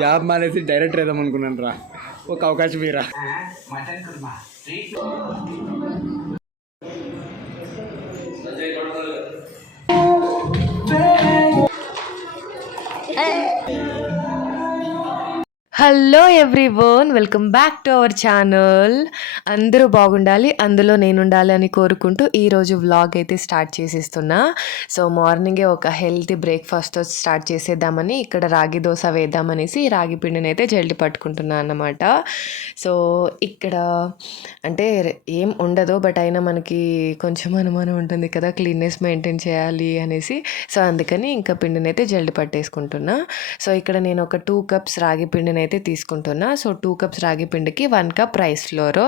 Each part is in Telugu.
జాబ్ మానేసి డైరెక్టర్ వేద్దాం అనుకున్నాను రా, ఒక అవకాశం ఇరా. Hello everyone, welcome back to our channel. అందరూ బాగుండాలి, అందులో నేను ఉండాలి అని కోరుకుంటూ ఈరోజు వ్లాగ్ అయితే స్టార్ట్ చేసేస్తున్నా. సో మార్నింగే ఒక హెల్తీ బ్రేక్ఫాస్ట్తో స్టార్ట్ చేసేద్దామని ఇక్కడ రాగి దోశ వేద్దామనేసి రాగి పిండిని అయితే జల్ది పట్టుకుంటున్నా అన్నమాట. సో ఇక్కడ అంటే ఏం ఉండదు, బట్ అయినా మనకి కొంచెం అనుమానం ఉంటుంది కదా క్లీన్నెస్ మెయింటైన్ చేయాలి అనేసి. సో అందుకని ఇంకా పిండిని అయితే జల్ది పట్టేసుకుంటున్నా. సో ఇక్కడ నేను ఒక 2 కప్స్ రాగి పిండిని అయితే తీసుకుంటున్నా. సో 2 కప్స్ రాగి పిండికి 1 కప్ రైస్ ఫ్లోర్,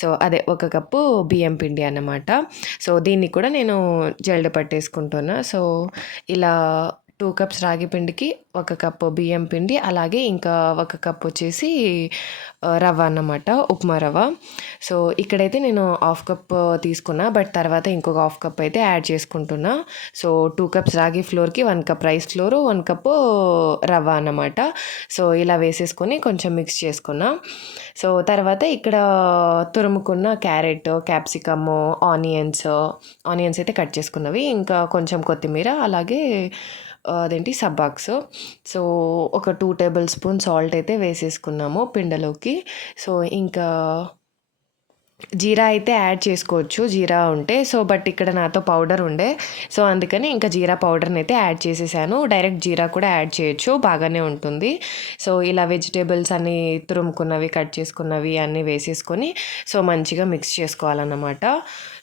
సో అదే 1 కప్పు బియ్యం పిండి అన్నమాట. సో దీన్ని కూడా నేను జల్డ పట్టేసుకుంటున్నా. సో ఇలా 2 కప్స్ రాగి పిండికి 1 కప్పు బియ్యం పిండి, అలాగే ఇంకా 1 కప్ వచ్చేసి రవ్వ అన్నమాట, ఉప్మా రవ్వ. సో ఇక్కడైతే నేను 1/2 కప్ తీసుకున్నా, బట్ తర్వాత ఇంకొక 1/2 కప్ అయితే యాడ్ చేసుకుంటున్నా. సో 2 కప్స్ రాగి ఫ్లోర్కి 1 కప్ రైస్ ఫ్లోర్, 1 కప్పు రవ్వ అన్నమాట. సో ఇలా వేసేసుకొని కొంచెం మిక్స్ చేసుకున్నా. సో తర్వాత ఇక్కడ తురుముకున్న క్యారెట్, క్యాప్సికమ్, ఆనియన్స్ అయితే కట్ చేసుకున్నవి, ఇంకా కొంచెం కొత్తిమీర, అలాగే అదేంటి సబ్బాక్స్. సో ఒక 2 టేబుల్ స్పూన్ సాల్ట్ అయితే వేసేసుకున్నాము పిండలోకి. సో ఇంకా జీరా అయితే యాడ్ చేసుకోవచ్చు, జీరా ఉంటే. సో బట్ ఇక్కడ నాతో పౌడర్ ఉండే, సో అందుకని ఇంకా జీరా పౌడర్ని అయితే యాడ్ చేసేసాను. డైరెక్ట్ జీరా కూడా యాడ్ చేయొచ్చు, బాగానే ఉంటుంది. సో ఇలా వెజిటేబుల్స్ అన్నీ తురుముకున్నవి, కట్ చేసుకున్నవి అన్నీ వేసేసుకొని సో మంచిగా మిక్స్ చేసుకోవాలన్నమాట.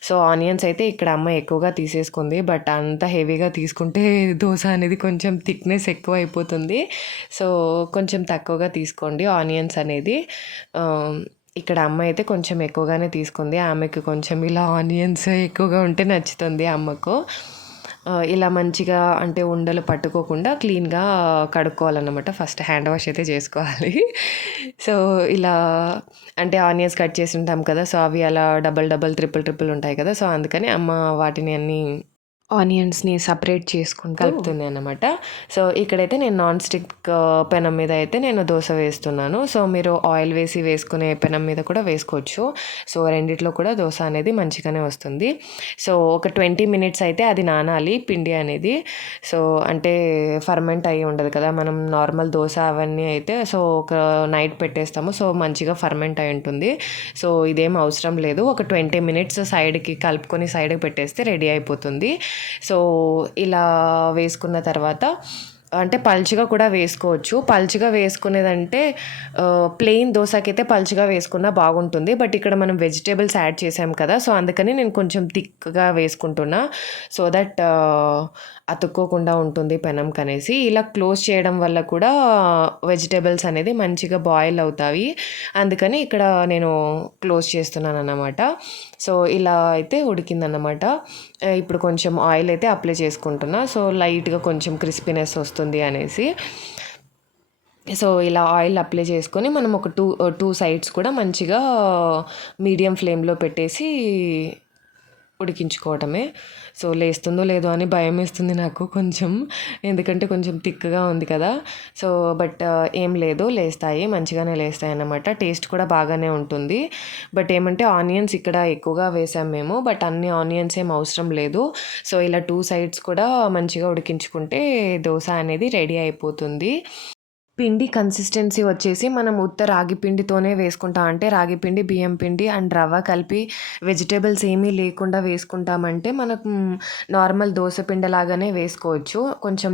సో ఆనియన్స్ అయితే ఇక్కడ అమ్మ ఎక్కువగా తీసేసుకుంది, బట్ అంత హెవీగా తీసుకుంటే దోశ అనేది కొంచెం థిక్నెస్ ఎక్కువ అయిపోతుంది. సో కొంచెం తక్కువగా తీసుకోండి ఆనియన్స్ అనేది. ఇక్కడ అమ్మ అయితే కొంచెం ఎక్కువగానే తీసుకుంది, ఆమెకు కొంచెం ఇలా ఆనియన్స్ ఎక్కువగా ఉంటే నచ్చుతుంది అమ్మకు. ఇలా మంచిగా అంటే ఉండలు పట్టుకోకుండా క్లీన్గా కడుక్కోవాలన్నమాట. ఫస్ట్ హ్యాండ్ వాష్ అయితే చేసుకోవాలి. సో ఇలా అంటే ఆనియన్స్ కట్ చేసి ఉంటాం కదా, సో అవి అలా డబల్ ట్రిపుల్ ఉంటాయి కదా, సో అందుకని అమ్మ వాటిని అన్నీ ఆనియన్స్ని సపరేట్ చేసుకుంటూ కలుపుతుంది అన్నమాట. సో ఇక్కడైతే నేను నాన్ స్టిక్ పెనం మీద అయితే నేను దోశ వేస్తున్నాను. సో మీరు ఆయిల్ వేసుకునే పెనం మీద కూడా వేసుకోవచ్చు. సో రెండిట్లో కూడా దోశ అనేది మంచిగానే వస్తుంది. సో ఒక 20 మినిట్స్ అయితే అది నానాలి పిండి అనేది. సో అంటే ఫర్మెంట్ అయ్యి ఉండదు కదా, మనం నార్మల్ దోశ అవన్నీ అయితే సో ఒక నైట్ పెట్టేస్తాము, సో మంచిగా ఫర్మెంట్ అయి ఉంటుంది. సో ఇదేం అవసరం లేదు, ఒక 20 మినిట్స్ సైడ్కి కలుపుకొని సైడ్కి పెట్టేస్తే రెడీ అయిపోతుంది. సో ఇలా వేసుకున్న తర్వాత అంటే పల్చగా కూడా వేసుకోవచ్చు. పల్చగా వేసుకునేదంటే ప్లెయిన్ దోశకైతే పల్చగా వేసుకున్నా బాగుంటుంది, బట్ ఇక్కడ మనం వెజిటేబుల్స్ యాడ్ చేసాం కదా, సో అందుకని నేను కొంచెం థిక్గా వేసుకుంటున్నా, సో దట్ అతుక్కోకుండా ఉంటుంది పెనం కనేసి. ఇలా క్లోజ్ చేయడం వల్ల కూడా వెజిటేబుల్స్ అనేది మంచిగా బాయిల్ అవుతాయి, అందుకని ఇక్కడ నేను క్లోజ్ చేస్తున్నాను అన్నమాట. సో ఇలా అయితే ఉడికిందన్నమాట. ఇప్పుడు కొంచెం ఆయిల్ అయితే అప్లై చేసుకుంటున్నా, సో లైట్గా కొంచెం క్రిస్పీనెస్ వస్తుంది అనేసి. సో ఇలా ఆయిల్ అప్లై చేసుకొని మనం ఒక టూ సైడ్స్ కూడా మంచిగా మీడియం ఫ్లేమ్లో పెట్టేసి ఉడికించుకోవటమే. సో లేస్తుందో లేదో అని భయం వేస్తుంది నాకు కొంచెం, ఎందుకంటే కొంచెం థిక్గా ఉంది కదా. సో బట్ ఏం లేదు, మంచిగానే లేస్తాయి అన్నమాట. టేస్ట్ కూడా బాగానే ఉంటుంది. బట్ ఏమంటే ఆనియన్స్ ఇక్కడ ఎక్కువగా వేసాం మేము, బట్ అన్ని ఆనియన్స్ ఏం అవసరం లేదు. సో ఇలా 2 సైడ్స్ కూడా మంచిగా ఉడికించుకుంటే దోశ అనేది రెడీ అయిపోతుంది. పిండి కన్సిస్టెన్సీ వచ్చేసి మనం ఉత్త రాగి పిండితోనే వేసుకుంటాం, అంటే రాగి పిండి, బియ్యం పిండి అండ్ రవ్వ కలిపి వెజిటేబుల్స్ ఏమీ లేకుండా వేసుకుంటామంటే మనకు నార్మల్ దోశ పిండిలాగానే వేసుకోవచ్చు, కొంచెం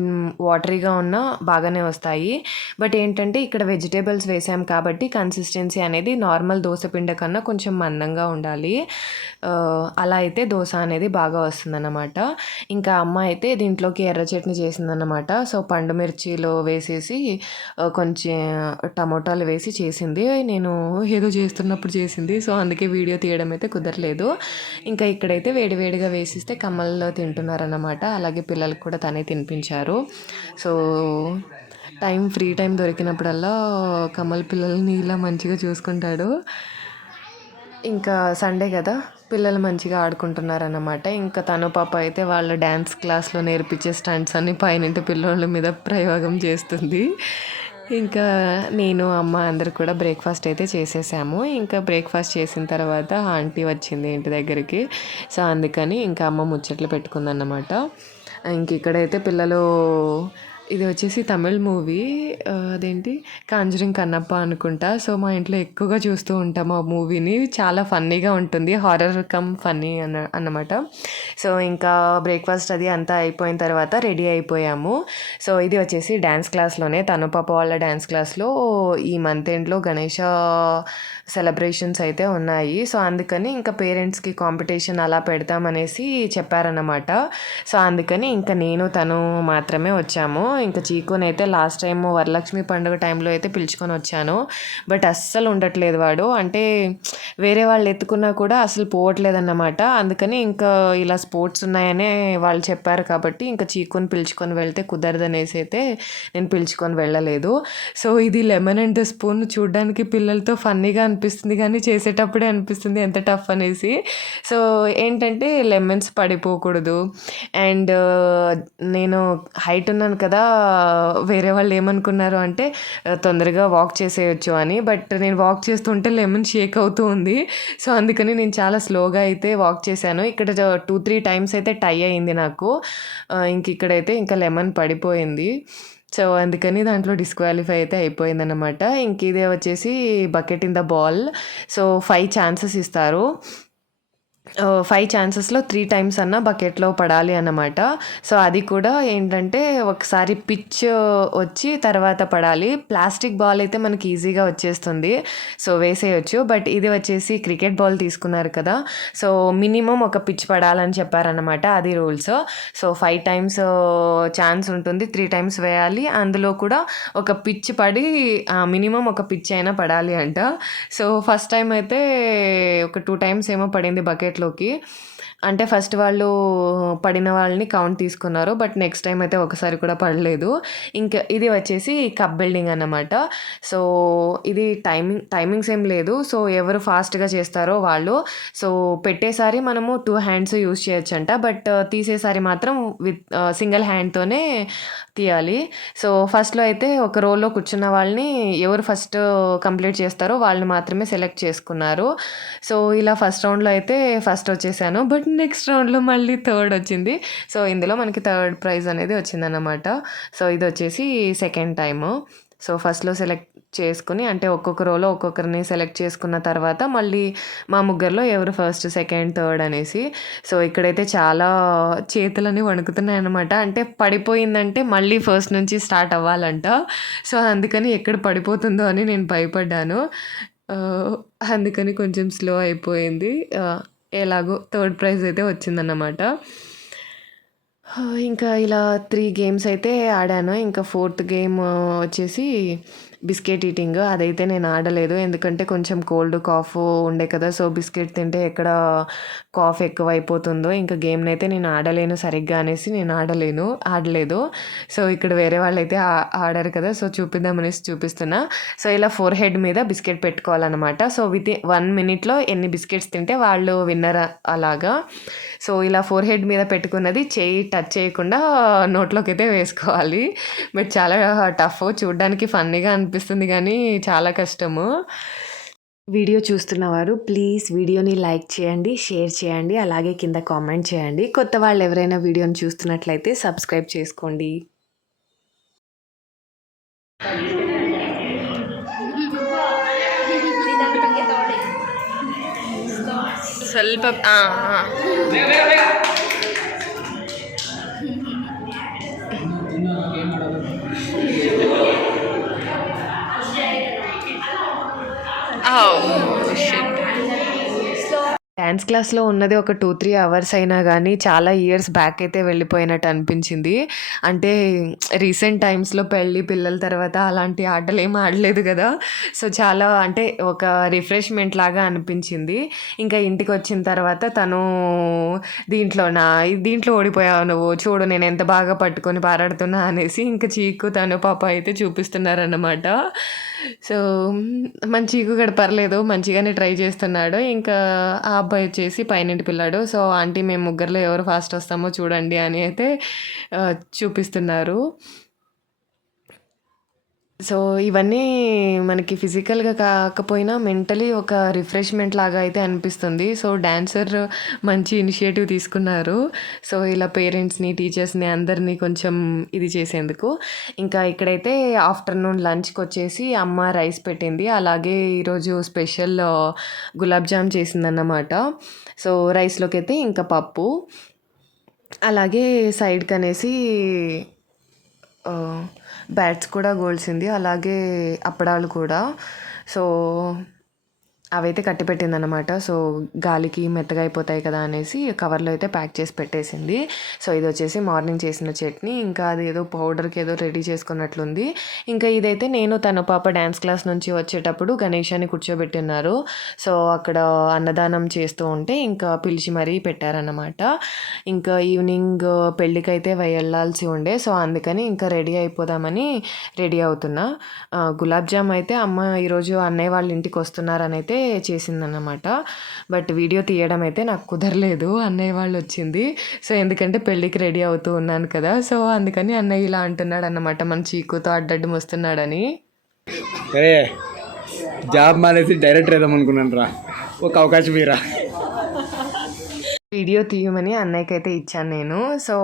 వాటరీగా ఉన్నా బాగానే వస్తాయి. బట్ ఏంటంటే ఇక్కడ వెజిటేబుల్స్ వేసాం కాబట్టి కన్సిస్టెన్సీ అనేది నార్మల్ దోశ పిండి కన్నా కొంచెం మందంగా ఉండాలి. అలా అయితే దోశ అనేది బాగా వస్తుందన్నమాట. ఇంకా అమ్మ అయితే దీంట్లోకి ఎర్ర చట్నీ చేసిందన్నమాట. సో పండు మిర్చిలో వేసేసి కొంచెం టమోటాలు వేసి చేసింది. నేను ఏదో చేస్తున్నప్పుడు చేసింది, సో అందుకే వీడియో తీయడం అయితే కుదరలేదు. ఇంకా ఇక్కడైతే వేడివేడిగా వేసిస్తే కమ్మల్లో తింటున్నారన్నమాట, అలాగే పిల్లలకు కూడా తనే తినిపించారు. సో ఫ్రీ టైం దొరికినప్పుడల్లా కమ్మల పిల్లల్ని ఇలా మంచిగా చూసుకుంటాడు. ఇంకా సండే కదా, పిల్లలు మంచిగా ఆడుకుంటున్నారన్నమాట. ఇంకా తను పాప అయితే వాళ్ళ డ్యాన్స్ క్లాస్లో నేర్పించే స్టంట్స్ అన్ని పైనింటి పిల్లోళ్ళ మీద ప్రయోగం చేస్తుంది. ఇంకా నేను అమ్మ అందరు కూడా బ్రేక్ఫాస్ట్ అయితే చేసేసాము. ఇంకా బ్రేక్ఫాస్ట్ చేసిన తర్వాత ఆంటీ వచ్చింది ఇంటి దగ్గరికి. సో అందుకని ఇంకా అమ్మ ముచ్చట్లు పెట్టుకుందన్నమాట. ఇంక ఇక్కడైతే పిల్లలు ఇది వచ్చేసి తమిళ్ మూవీ, అదేంటి 'కాంజరింగ్ కన్నప్ప' అనుకుంటా. సో మా ఇంట్లో ఎక్కువగా చూస్తూ ఉంటాం ఆ మూవీని. చాలా ఫన్నీగా ఉంటుంది, హారర్ కమ్ ఫన్నీ అన్నమాట. సో ఇంకా బ్రేక్ఫాస్ట్ అది అంతా అయిపోయిన తర్వాత రెడీ అయిపోయాము. సో ఇది వచ్చేసి డ్యాన్స్ క్లాస్లోనే, తను పాప వాళ్ళ డ్యాన్స్ క్లాస్లో ఈ మంత్ ఎండ్లో గణేష సెలబ్రేషన్స్ అయితే ఉన్నాయి. సో అందుకని ఇంకా పేరెంట్స్కి కాంపిటీషన్ అలా పెడతామనేసి చెప్పారన్నమాట. సో అందుకని ఇంకా నేను తను మాత్రమే వచ్చాము. ఇంకా చీకుని అయితే లాస్ట్ టైం వరలక్ష్మి పండుగ టైంలో అయితే పిలుచుకొని వచ్చాను. బట్ అస్సలు ఉండట్లేదు వాడు. అంటే వేరే వాళ్ళు ఎత్తుకున్నా కూడా అసలు పోవట్లేదన్నమాట. అందుకని ఇంకా ఇలా స్పోర్ట్స్ ఉన్నాయనే వాళ్ళు చెప్పారు కాబట్టి ఇంకా చీకుని పిలుచుకొని వెళ్తే కుదరదనేసి అయితే నేను పిలుచుకొని వెళ్ళలేదు. సో ఇది లెమన్ అండ్ ద స్పూన్ చూడడానికి పిల్లలతో ఫన్నీగా అనిపిస్తుంది, కానీ చేసేటప్పుడే అనిపిస్తుంది ఎంత టఫ్ అనేసి. సో ఏంటంటే లెమన్స్ పడిపోకూడదు. అండ్ నేను హైట్ ఉన్నాను కదా, వేరే వాళ్ళు ఏమనుకున్నారు అంటే తొందరగా వాక్ చేసేయచ్చు అని. బట్ నేను వాక్ చేస్తుంటే లెమన్ షేక్ అవుతూ ఉంది. సో అందుకని నేను చాలా స్లోగా అయితే వాక్ చేశాను. ఇక్కడ 2-3 టైమ్స్ అయితే టై అయింది నాకు. ఇంక ఇక్కడైతే ఇంకా లెమన్ పడిపోయింది. సో అందుకని దాంట్లో డిస్క్వాలిఫై అయితే అయిపోయిందన్నమాట. ఇంక ఇదే వచ్చేసి bucket in the ball. So 5 chances ఇస్తారు. 5 ఛాన్సెస్లో 3 టైమ్స్ అన్న బకెట్లో పడాలి అన్నమాట. సో అది కూడా ఏంటంటే ఒకసారి పిచ్ వచ్చి తర్వాత పడాలి. ప్లాస్టిక్ బాల్ అయితే మనకి ఈజీగా వచ్చేస్తుంది, సో వేసేయచ్చు. బట్ ఇది వచ్చేసి క్రికెట్ బాల్ తీసుకున్నారు కదా, సో మినిమం ఒక పిచ్ పడాలని చెప్పారన్నమాట, అది రూల్స్. సో 5 టైమ్స్ ఛాన్స్ ఉంటుంది, 3 టైమ్స్ వేయాలి. అందులో కూడా ఒక పిచ్ పడి మినిమం ఒక పిచ్ అయినా పడాలి అంట. సో ఫస్ట్ టైం అయితే ఒక 2 టైమ్స్ ఏమో పడింది బకెట్లోకి. అంటే ఫస్ట్ వాళ్ళు పడిన వాళ్ళని కౌంట్ తీసుకున్నారు. బట్ నెక్స్ట్ టైం అయితే ఒకసారి కూడా పడలేదు. ఇంకా ఇది వచ్చేసి కప్ బిల్డింగ్ అన్నమాట. సో ఇది టైమింగ్స్ ఏం లేదు. సో ఎవరు ఫాస్ట్గా చేస్తారో వాళ్ళు. సో పెట్టేసారి మనము 2 హ్యాండ్స్ యూజ్ చేయొచ్చంట. బట్ తీసేసారి మాత్రం విత్ సింగిల్ హ్యాండ్తోనే తీయాలి. సో ఫస్ట్లో అయితే ఒక రోలో కూర్చున్న వాళ్ళని ఎవరు ఫస్ట్ కంప్లీట్ చేస్తారో వాళ్ళని మాత్రమే సెలెక్ట్ చేసుకున్నారు. సో ఇలా ఫస్ట్ రౌండ్లో అయితే ఫస్ట్ వచ్చేసాను. బట్ నెక్స్ట్ రౌండ్లో మళ్ళీ థర్డ్ వచ్చింది. సో ఇందులో మనకి థర్డ్ ప్రైజ్ అనేది వచ్చిందన్నమాట. సో ఇది వచ్చేసి సెకండ్ టైము. సో ఫస్ట్లో సెలెక్ట్ చేసుకుని, అంటే ఒక్కొక్క రోలో ఒక్కొక్కరిని సెలెక్ట్ చేసుకున్న తర్వాత మళ్ళీ మా ముగ్గురిలో ఎవరు ఫస్ట్, సెకండ్, థర్డ్ అనేసి. సో ఇక్కడైతే చాలా చేతులని వణుకుతున్నాయి అన్నమాట. అంటే పడిపోయిందంటే మళ్ళీ ఫస్ట్ నుంచి స్టార్ట్ అవ్వాలంట. సో అందుకని ఎక్కడ పడిపోతుందో అని నేను భయపడ్డాను. అందుకని కొంచెం స్లో అయిపోయింది. ఎలాగో థర్డ్ ప్రైజ్ అయితే వచ్చిందన్నమాట. ఇంకా ఇలా 3 గేమ్స్ అయితే ఆడాను. ఇంకా ఫోర్త్ గేమ్ వచ్చేసి బిస్కెట్ ఈటింగ్. అదైతే నేను ఆడలేదు, ఎందుకంటే కొంచెం కోల్డ్ కాఫ్ ఉండే కదా. సో బిస్కెట్ తింటే ఎక్కడ కాఫ్ ఎక్కువ అయిపోతుందో, ఇంకా గేమ్ని అయితే నేను ఆడలేను సరిగ్గా అనేసి నేను ఆడలేదు. సో ఇక్కడ వేరే వాళ్ళు అయితే ఆడారు కదా, సో చూపిద్దామనేసి చూపిస్తున్నా. సో ఇలా 4 హెడ్ మీద బిస్కెట్ పెట్టుకోవాలన్నమాట. సో విత్ 1 మినిట్లో ఎన్ని బిస్కెట్స్ తింటే వాళ్ళు విన్నర్ అలాగా. సో ఇలా 4 హెడ్ మీద పెట్టుకున్నది చేయి టచ్ చేయకుండా నోట్లోకి అయితే వేసుకోవాలి. బట్ చాలా టఫ్, చూడడానికి ఫన్నీగా అనిపిస్తుంది కానీ చాలా కష్టము. వీడియో చూస్తున్నవారు ప్లీజ్ వీడియోని లైక్ చేయండి, షేర్ చేయండి, అలాగే కింద కామెంట్ చేయండి. కొత్త వాళ్ళు ఎవరైనా వీడియోని చూస్తున్నట్లయితే సబ్స్క్రైబ్ చేసుకోండి. ಸ್ವಲ್ಪ డ్యాన్స్ క్లాస్లో ఉన్నది ఒక 2-3 అవర్స్ అయినా కానీ చాలా ఇయర్స్ బ్యాక్ అయితే వెళ్ళిపోయినట్టు అనిపించింది. అంటే రీసెంట్ టైమ్స్లో పిల్లల తర్వాత అలాంటి ఆటలు ఏం ఆడలేదు కదా. సో చాలా అంటే ఒక రిఫ్రెష్మెంట్ లాగా అనిపించింది. ఇంకా ఇంటికి వచ్చిన తర్వాత తను దీంట్లో ఓడిపోయావు నువ్వు, చూడు నేను ఎంత బాగా పట్టుకొని పారాడుతున్నా అనేసి ఇంకా చీకు తను పాప అయితే చూపిస్తున్నారన్నమాట. సో మన చీకు కూడా పర్లేదు, మంచిగానే ట్రై చేస్తున్నాడు. ఇంకా ఆ అబ్బాయి వచ్చేసి పైనింటి పిల్లాడు. సో ఆంటీ మేము ముగ్గురులో ఎవరు ఫాస్ట్ వస్తామో చూడండి అని అయితే చూపిస్తున్నారు. సో ఇవన్నీ మనకి ఫిజికల్‌గా కాకపోయినా మెంటలీ ఒక రిఫ్రెష్‌మెంట్ లాగా అయితే అనిపిస్తుంది. సో డాన్సర్ మంచి ఇనిషియేటివ్ తీసుకున్నారు. సో ఇలా పేరెంట్స్‌ని, టీచర్స్‌ని అందరిని కొంచెం ఇది చేసేందుకు. ఇంకా ఇక్కడైతే ఆఫ్టర్‌నూన్ లంచ్‌కొచ్చేసి అమ్మ రైస్ పెట్టింది. అలాగే ఈరోజు స్పెషల్ గులాబ్ జామ్ చేసిందన్నమాట. సో రైస్‌లోకైతే ఇంకా పప్పు. అలాగే సైడ్‌కనేసి బ్యాట్స్ కూడా గోల్సింది. అలాగే అప్పడాలు కూడా. సో అవైతే కట్టిపెట్టిందనమాట. సో గాలికి మెత్తగా అయిపోతాయి కదా అనేసి కవర్లో అయితే ప్యాక్ చేసి పెట్టేసింది. సో ఇది వచ్చేసి మార్నింగ్ చేసిన చట్నీ. ఇంకా అది ఏదో పౌడర్కి ఏదో రెడీ చేసుకున్నట్లుంది. ఇంకా ఇదైతే నేను తన పాప డ్యాన్స్ క్లాస్ నుంచి వచ్చేటప్పుడు గణేశాన్ని కూర్చోబెట్టున్నారు. సో అక్కడ అన్నదానం చేస్తూ ఉంటే ఇంకా పిలిచి మరీ పెట్టారన్నమాట. ఇంకా ఈవినింగ్ పెళ్ళికైతే వెళ్ళాల్సి ఉండే. సో అందుకని ఇంకా రెడీ అయిపోదామని రెడీ అవుతున్నా. గులాబ్ జామ్ అయితే అమ్మ ఈరోజు అన్నయ్య వాళ్ళ ఇంటికి వస్తున్నారని అయితే చేసిందన్నమాట. బట్ వీడియో తీయడం అయితే నాకు కుదరలేదు. అన్నయ్య వాళ్ళు వచ్చింది. సో ఎందుకంటే పెళ్ళికి రెడీ అవుతూ ఉన్నాను కదా. సో అందుకని అన్నయ్య ఇలా అంటున్నాడు అన్నమాట, మన చీకుతో అడ్డడ్డం వస్తున్నాడని. అరే జాబ్ మానేసి డైరెక్టర్ వేద్దాం అనుకున్నాను రా, ఒక అవకాశం ఇరా. వీడియో తీయమని అన్నయ్యకైతే ఇచ్చాను నేను. సో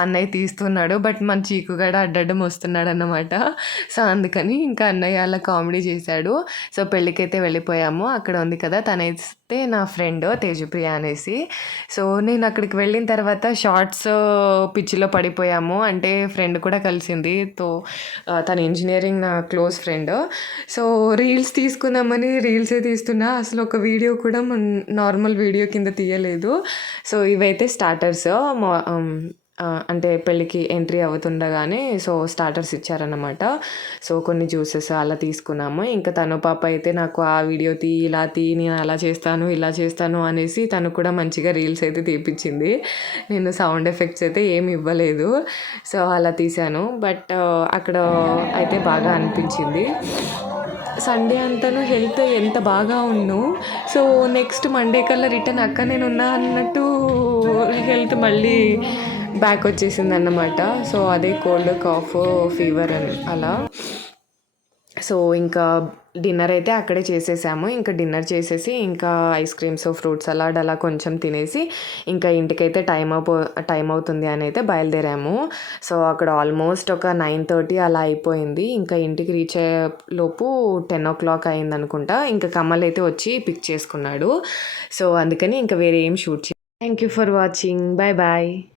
అన్నయ్య తీస్తున్నాడు. బట్ మన చీకుగాడు అడ్డడ్డం వస్తున్నాడు అన్నమాట. సో అందుకని ఇంకా అన్నయ్య అలా కామెడీ చేశాడు. సో పెళ్ళికైతే వెళ్ళిపోయాము. అక్కడ ఉంది కదా తనైతే నా ఫ్రెండ్ తేజప్రియ అనేసి. సో నేను అక్కడికి వెళ్ళిన తర్వాత షార్ట్స్ పిచ్చిలో పడిపోయాము. అంటే ఫ్రెండ్ కూడా కలిసింది. తన ఇంజనీరింగ్ నా క్లోజ్ ఫ్రెండ్. సో రీల్స్ తీసుకుందామని రీల్సే తీస్తున్నా. అసలు ఒక వీడియో కూడా నార్మల్ వీడియో కింద తీయలేదు. సో ఇవైతే స్టార్టర్స్ అంటే పెళ్ళికి ఎంట్రీ అవుతుండగానే సో స్టార్టర్స్ ఇచ్చారన్నమాట. సో కొన్ని జ్యూసెస్ అలా తీసుకున్నాము. ఇంకా తను పాప అయితే నాకు ఆ వీడియో తీ, ఇలా తీ, నేను అలా చేస్తాను, ఇలా చేస్తాను అనేసి తను కూడా మంచిగా రీల్స్ అయితే తీపిచ్చింది. నేను సౌండ్ ఎఫెక్ట్స్ అయితే ఏమి ఇవ్వలేదు. సో అలా తీశాను. బట్ అక్కడ అయితే బాగా అనిపించింది. సండే అంతాను హెల్త్ ఎంత బాగా ఉన్ను. సో నెక్స్ట్ మండే కల్లా రిటర్న్ అక్క నేను ఉన్నా అన్నట్టు హెల్త్ మళ్ళీ బ్యాక్ వచ్చేసింది అన్నమాట. సో అదే కోల్డ్, కాఫ్, ఫీవర్ అని అలా. సో ఇంకా డిన్నర్ అయితే అక్కడే చేసేసాము. ఇంకా డిన్నర్ చేసేసి ఇంకా ఐస్ క్రీమ్స్, ఫ్రూట్ సలాడ్ అలా కొంచెం తినేసి ఇంకా ఇంటికైతే టైం అవుతుంది అని అయితే బయలుదేరాము. సో అక్కడ ఆల్మోస్ట్ ఒక 9:30 అలా అయిపోయింది. ఇంకా ఇంటికి రీచ్ అయ్యే లోపు 10 o'clock అయింది అనుకుంటా. ఇంకా కమల్ అయితే వచ్చి పిక్ చేసుకున్నాడు. సో అందుకని ఇంకా వేరే ఏం shoot thank you for watching. Bye bye.